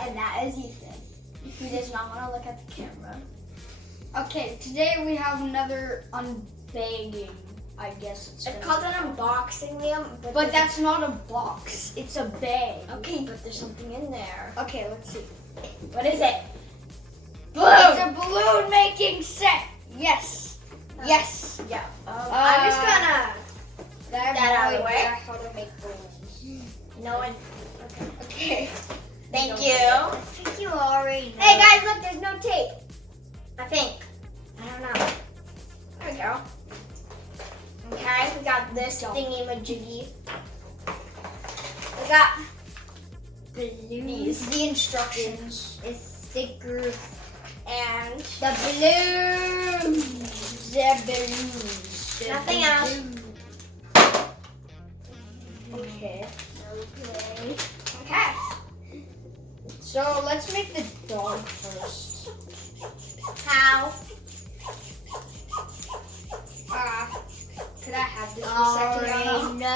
And that is Ethan. He does not want to look at the camera. Okay, today we have another unbagging, I guess It's called an unboxing, Liam. But that's not a box, it's a bag. Okay, but there's something in there. Okay, let's see. What is it? Balloon! It's a balloon making set! Yes! Yes! Yeah. I'm just gonna get that out of the way. How to make balloons. No one. Okay. Thank you. I think you already know. Hey guys, look, there's no tape. I think. I don't know. There we go. Okay, we got this thingy-majiggy. We got balloons. The instructions. It's stickers and the balloons. The balloons. Nothing else. Okay. Okay. So let's make the dog first. How? Could I have this for a second? No.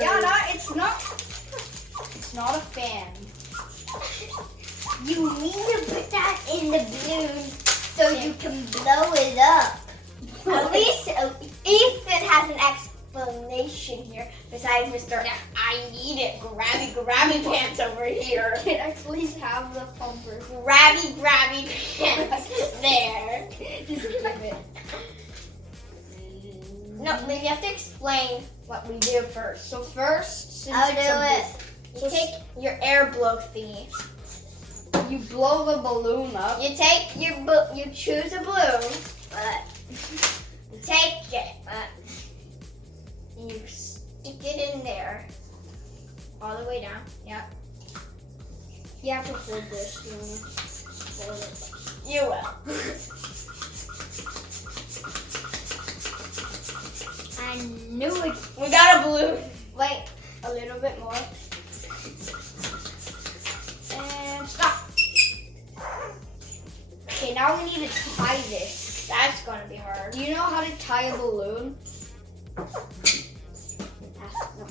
Yeah, no, it's not. It's not a fan. You need to put that in the balloon so you can blow it up. At least Ethan has an explanation here besides Mr. I need it grabby pants over here. Can I please have the pumper? Grabby pants there. Just give it. No, you have to explain what we do first. So first, since I'll it's do a it. You take your air blow thingy. You blow the balloon up. You take your you choose a balloon, you take it, you stick it in there, all the way down. Yep. You have to hold this. Hold it. You will. I knew it. We got a balloon. Wait, a little bit more. And stop. Okay, now we need to tie this. That's gonna be hard. Do you know how to tie a balloon? No,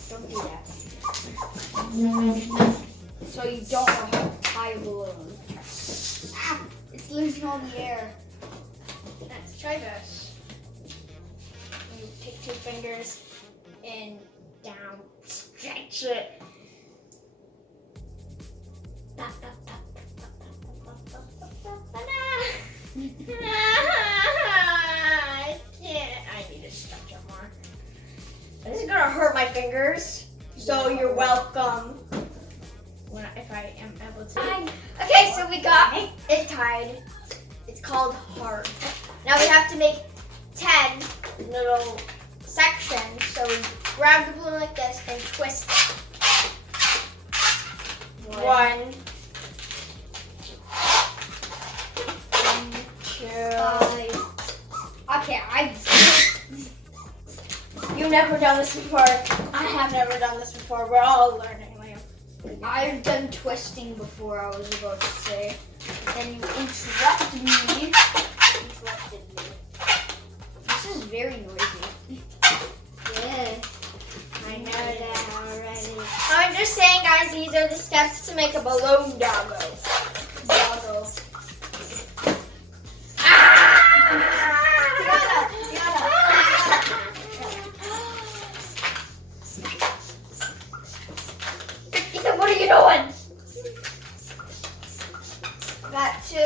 don't do that. So you don't know how to tie a balloon. It's losing all the air. Let's try this. You take 2 fingers and down, stretch it. I can't. I need to stretch it more. This is gonna hurt my fingers. So you're welcome. If I am able to. Okay, so we got it tied. It's called heart. Now we have to make 10 little sections. So we grab the balloon like this and twist it. One, 2. Okay, You've never done this before. I have never done this before. We're all learning. I've done twisting before, I was about to say. Then you interrupted me. This is very noisy. Yeah, I know that already. I'm just saying, guys, these are the steps to make a balloon doggo. Ethan, what are you doing? Got 2.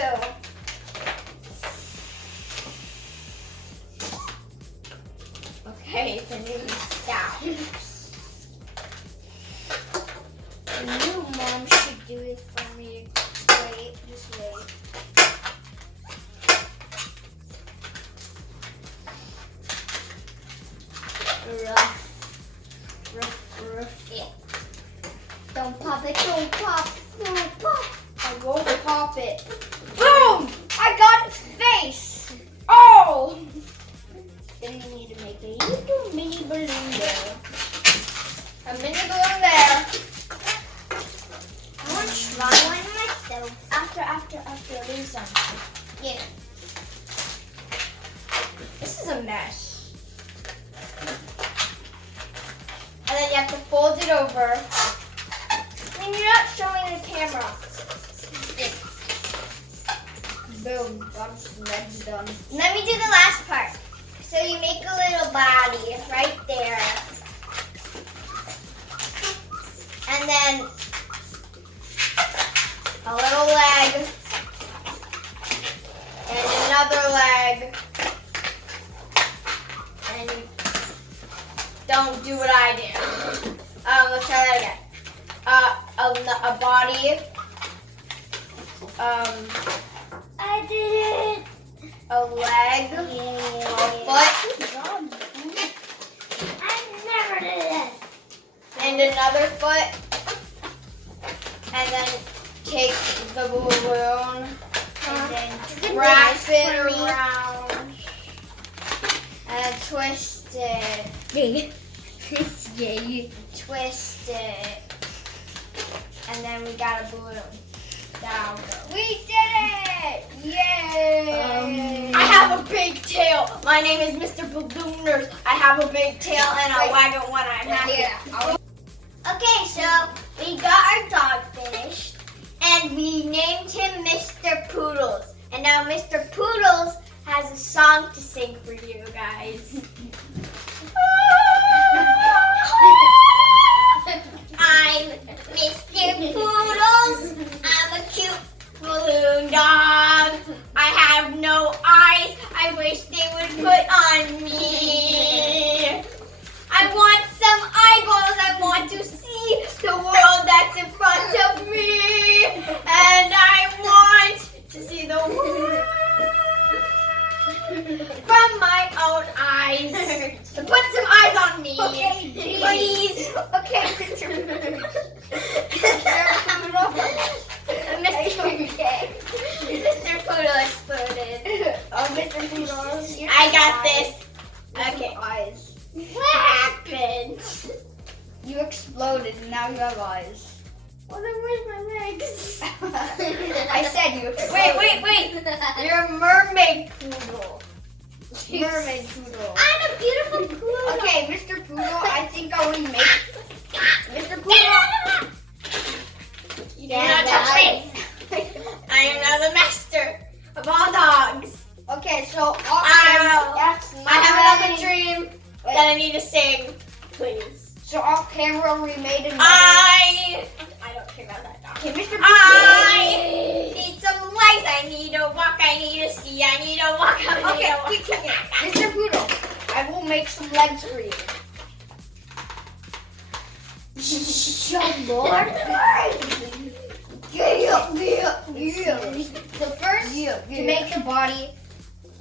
Okay, Ethan, you can stop. I knew Mom should do it for me. Wait, just wait. Rough. Yeah. Don't pop it, don't pop. I won't pop it. Boom! I got its face. Oh! Then you need to make a little mini balloon there. A mini balloon there. I want to try one myself. After Lisa. Yeah. This is a mess. And then you have to fold it over. I mean, you're not showing the camera. Boom. Got his legs done. Let me do the last part. So you make a little body right there. And then a little leg. And another leg. And don't do what I did. Let's try that again. A body. I did it. A leg. A foot. I never did it. And another foot. And then take the balloon and then wrap it around and twist it. Twist it. And then we got a balloon. Down. We did it! Yay! I have a big tail. My name is Mr. Ballooners. I have a big tail and I wag it when I'm happy. Yeah. Okay, so we got our dog finished and we named him Mr. Poodles. And now Mr. Poodles has a song to sing for you guys. I'm Mr. Poodles. I'm a cute balloon dog. I have no eyes. I wish they would put on me. I want some eyeballs. I want to see the world that's in front of me. And I want to see the world from my own eyes. So put some eyes on me. Okay, please. Okay, Mr. Poodle. Mr. Poodle exploded. Oh, Mr. Poodle. I got this. Okay. Eyes. What happened? You exploded and now you have eyes. Well, then where's my legs? I said you exploded. Wait. You're a mermaid poodle. Mermaid Poodle. I'm a beautiful poodle. Okay, Mr. Poodle, I think I will make Mr. Poodle. You do not touch me. I am now the master of all dogs. Okay, so I have another dream that I need to sing. Please. So off camera we made another. I don't care about that dog. Okay, Mr. Poodle. I need some legs. I need to walk. I need to see. I need to walk. Okay, Mr. Poodle, I will make some legs for you. So first, to make the body,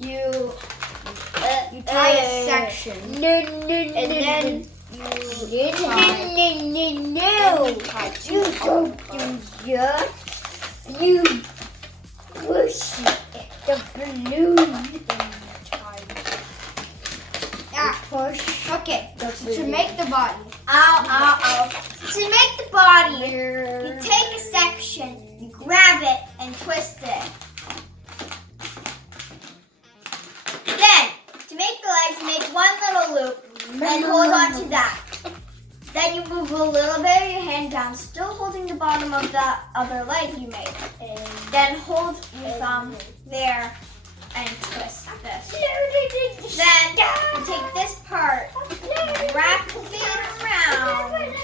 you tie a section, and then you tie two. You push the balloon. Push. Okay, so to make the body, To make the body, you take a section, you grab it, and twist it. Then, to make the legs, you make one little loop and hold on to that. Then you move a little bit of your hand down, still holding the bottom of the other leg you made. And then hold your thumb there and twist this. Then you take this part, wrap it around.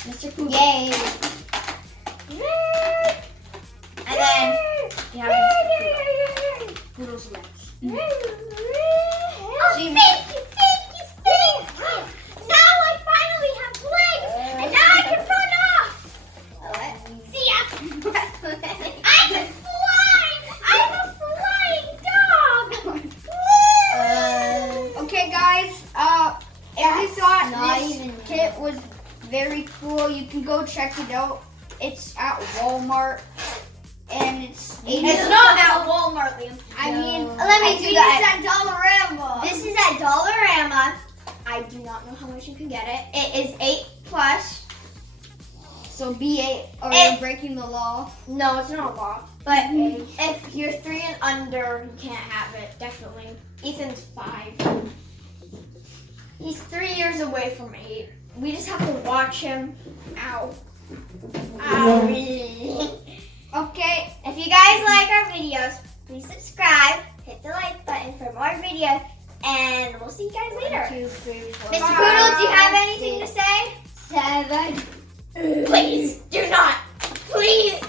Mr. Poodle. yay! And then you have Mr. Poodle's legs. Oh, thank you. Now I finally have legs, and now I can run off. See ya. I'm a flying dog. Okay, guys. If you thought not this even kit was very cool, you can go check it out. It's at Walmart, and it's It's not at Walmart, Liam. I mean, Let me I do think that. It's at Dollarama. This is at Dollarama. I do not know how much you can get it. It is 8+. So BA, or It- you're breaking the law. No, it's not a law. But if you're 3 and under, you can't have it. Definitely. Ethan's 5. He's 3 years away from 8. We just have to watch him. Ow. Owie. Okay. If you guys like our videos, please subscribe, hit the like button for more videos, and we'll see you guys later. 1, 2, 3, 4, Mr. 5, Poodle, do you have anything to say? 7. Please do not. Please